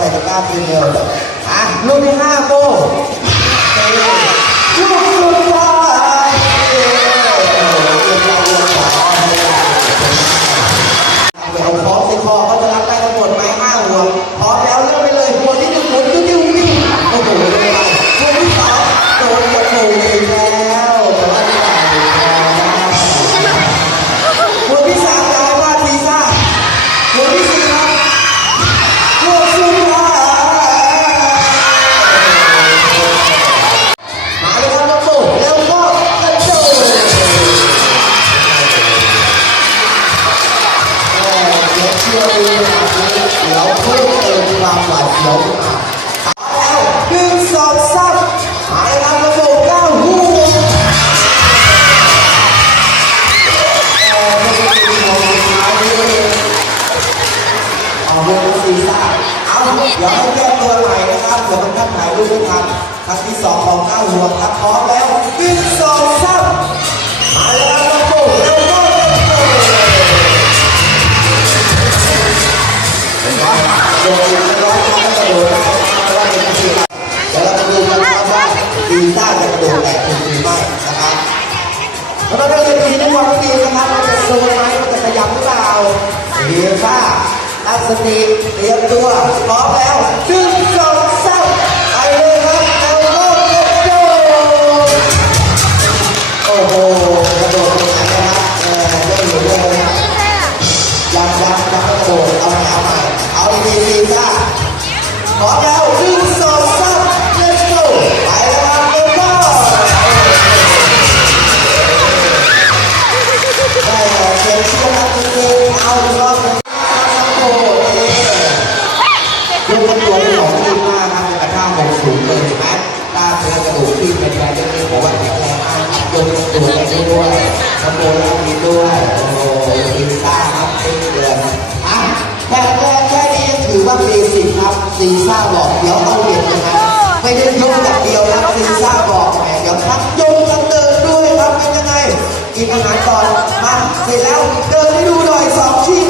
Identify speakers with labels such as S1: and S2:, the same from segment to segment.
S1: ส่ตะกร้าทีเดียวอะลูกที่ห้าโบลูกสุดท้าย เอาเดี๋ยวให้แก้ตัวใหม่นะครับเดี๋ยวมันท่านถ่ายรูปไม่ทันครั้งที่สองของข้าวหัวครับพร้อมแล้วหนึ่งสองสามมาแล้วครับโอ้แล้วก็เห็นไหมโดดจะร้อยครั้งกระโดดได้เพราะว่าเป็นที่เดี๋ยวเราจะดูกันนะครับว่าดีซ่าจะกระโดดแตกถึงหรือไม่นะครับแล้วเราจะดูในวันนี้นะครับมันจะโตั้งสติเตรียมตัวพร้อมแล้วหนึ่งสองสามไปเลยครับแล้วก็กระโดดโอ้โหกระโดดตรงไหนนะครับเออได้อยู่ด้วยนะครับยังยังยังกระโดดเอาใหม่เอาใหม่เอาดีๆดีซ่าพร้อมแล้ว ขโมยมีด้วยโอ้โหทีซ่าครับเต็มเดือนอะแค่แรงแค่นี้ยังถือว่าเบสิกครับซีซ่าบอกเดี๋ยวเอาเห็นนะครับไม่ได้ยกอย่างเดียวนะซีซ่าบอกแหมเดี๋ยวพักยกกันเดินด้วยครับเป็นยังไงกินอาหารก่อนมาเสร็จแล้วเดินให้ดูหน่อยสองที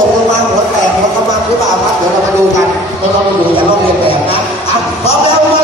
S1: ตกลงมาหัวแตกหัวขมังหรือเปล่าครับเดี๋ยวเรามาดูกันเราเรามาดูกันลองเรียนแบบนะอะพร้อมแล้วมา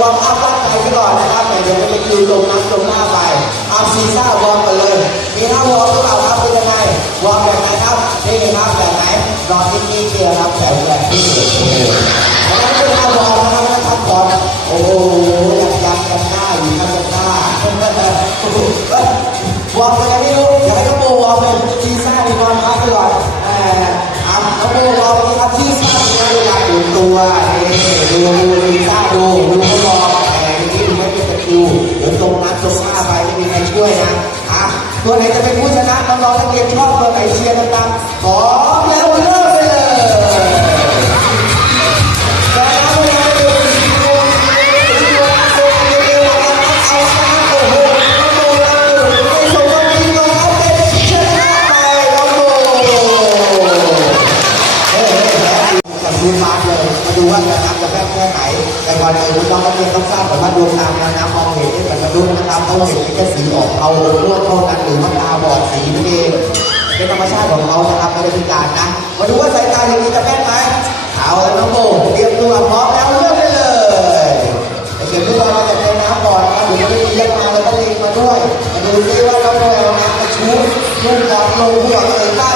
S1: วอร์มอัพร่างกายไปก่อนนะครับแต่เดี๋ยวไม่คิวลงน้ำลงหน้าไปเอาซีซ่าวอร์มกันเลย มีท่าวอร์มหรือเปล่าครับเป็นยังไงวอร์มแบบไหนครับนี่ครับแบบไหนนอนนิ่งๆเกียร์ครับแบบแบบนี้โอ้โหอันนั้นเป็นท่าวอร์มนะครับนะครับก่อนโอ้โหยักยักกันหน้าอยู่ข้างกันหน้าโอ้โหวอร์มอะไรไม่รู้อยากให้น้องโบวอร์มเป็นซีซ่าดีกว่าครับไปก่อนเอ่ออะน้องโบวอร์มนี่ครับซีซ่าในเวลาตื่นตัวนี่ดูดูซีซ่าดูดู เป็นผู้ชนะน้องๆนักเรียนชอบตัวไหนเชียร์กันบ้างขอแล้วเริ่มได้แต่กระดุมนะครับเขาเห็นแค่สีออกเอาโลดเท่านั้นหรือว่าตาบอดสีนั่นเองเป็นธรรมชาติของเขานะครับไม่ได้พิการนะ มาดูว่าสายตาอย่างนี้จะแม่นไหมเอาแล้วน้องโบเตรียมตัวพร้อมแล้วเริ่มได้เลยไปเก็บลูกบอลมาจากในน้ำก่อนนะครับเดี๋ยวจะมีเลี้ยงมาแล้วก็เล็งมาด้วยมาดูซิว่าน้องโบเอาน้ำมาชูลูกบอลลงหัวเองได้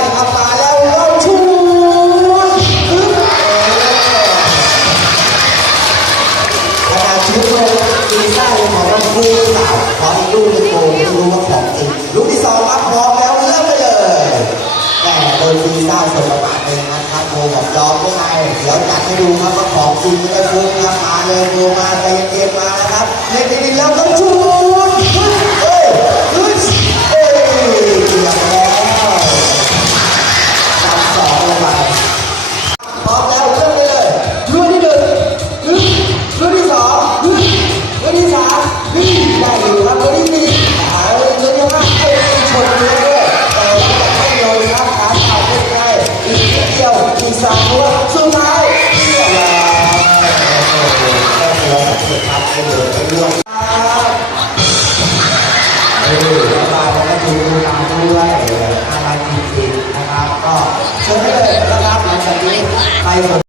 S1: ขอว่าวพร้อเปล่าขออีกลูกหนึงโกงรู้ว่าของจริงลูกที่สองครับพร้อมแล้วเริ่มไปเลยแต่โดนซีซ่าสบประมาทเองนะครับโกบอกยอมไม่ไงเดี๋ยวจัดให้ดูครับว่าของจริงไม่ได้ฟุ้งนะมาเลยโกมาใจเย็นๆมานะครับเล่นดีๆแล้วก็ชุดเด้วยอะไรจริงๆนะครับ ก็เชิญได้เลยนะครับหลังจากนี้ไป